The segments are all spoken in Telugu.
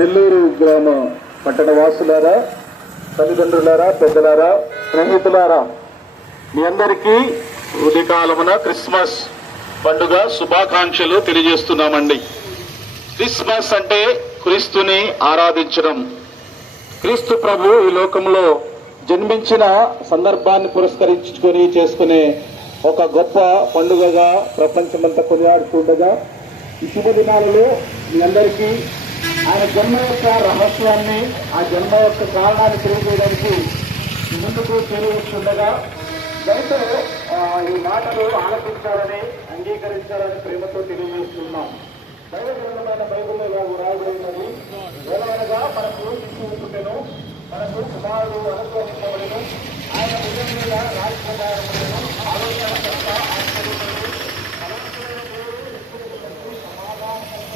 నెల్లూరు గ్రామ పట్టణ వాసులారా, తల్లిదండ్రులారా, పెద్దలారా, స్నేహితులారా, మీ అందరికీ ఉదయకాలమున క్రిస్మస్ పండుగ శుభాకాంక్షలు తెలియజేస్తున్నామండి. క్రిస్మస్ అంటే క్రీస్తుని ఆరాధించడం. క్రీస్తు ప్రభు ఈ లోకంలో జన్మించిన సందర్భాన్ని పురస్కరించుకొని చేసుకునే ఒక గొప్ప పండుగగా ప్రపంచమంతా కొనియాడుతుండగా ఈ శుభదినాలలో మీ అందరికీ ఆయన జన్మ యొక్క రహస్యాన్ని, ఆ జన్మ యొక్క కారణాన్ని తెలియజేయడానికి ముందుకు చేరువస్తుండగా దయతో ఈ మాటలు ఆలపించాలని, అంగీకరించాలని ప్రేమతో తెలియజేస్తున్నాం. దైవ గ్రంథమైన బైబిల్లో రాయబడినది ఏమైనగా మనకు శిశువును, మనకు కుమారుడు అనుగ్రహించబడిను, ఆయన భుజం మీద రాజకుమారులను ఆలోచనకర్త, ఆశ్చర్యకరుడు, బలవంతుడైన దేవుడు, నిత్యుడు, సమాధానకర్త,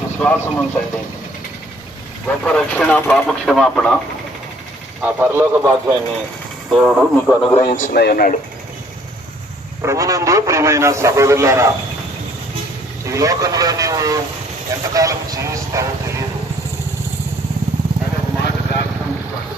విశ్వాసం ఉంచండి. గొప్ప రక్షణ, పాపక్షమాపణ, ఆ పరలోక భాగ్యాన్ని దేవుడు మీకు అనుగ్రహించునై ఉన్నాడు. ప్రభునందు ప్రియమైన సహోదరులారా, ఈ లోకంలో నీవు ఎంతకాలం జీవిస్తావో తెలియదు. అని ఒక మాట జ్ఞాపకం ఉంచుకోండి.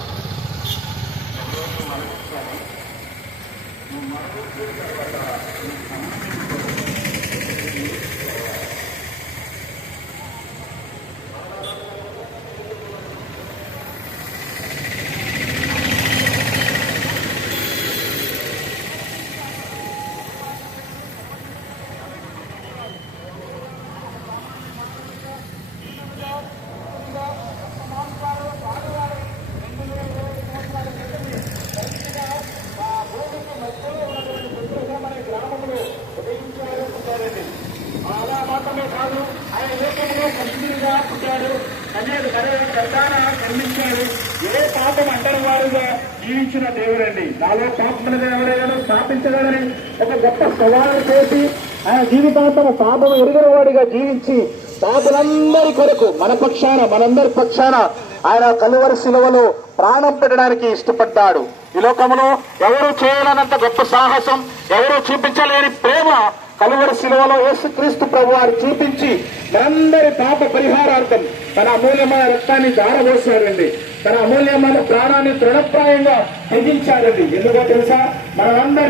అలా మాత్రమే కాదు, ఆయన లోకంలో పరిశుద్ధుడిగా పుట్టాడు, అనేక గర్భాన జన్మించాడు. ఏ పాపం అంటని వారుగా జీవించిన దేవుడండి. నాలో పాపములుగా ఎవరైనా స్థాపించగలని ఒక గొప్ప సవాలు చేసి ఆయన జీవితాంతం పాపం ఎరుగని వాడిగా జీవించి పాపులందరి కొరకు మన పక్షాన, మనందరి పక్షాన ఆయన కలువరి శిలువలో ప్రాణం పెట్టడానికి ఇష్టపడ్డాడు. ఈ లోకంలో ఎవరు చేయలేనంత గొప్ప సాహసం, ఎవరు చూపించలేని ప్రేమ కలువరి శిలువలో యేసుక్రీస్తు ప్రభు వారు చూపించి మనందరి పాప పరిహారార్థం తన అమూల్యమైన రక్తాన్ని ధారపోశాడండి. తన అమూల్యమైన ప్రాణాన్ని తృణప్రాయంగా త్యజించాడండి. ఎందుకో తెలుసా? మనందరి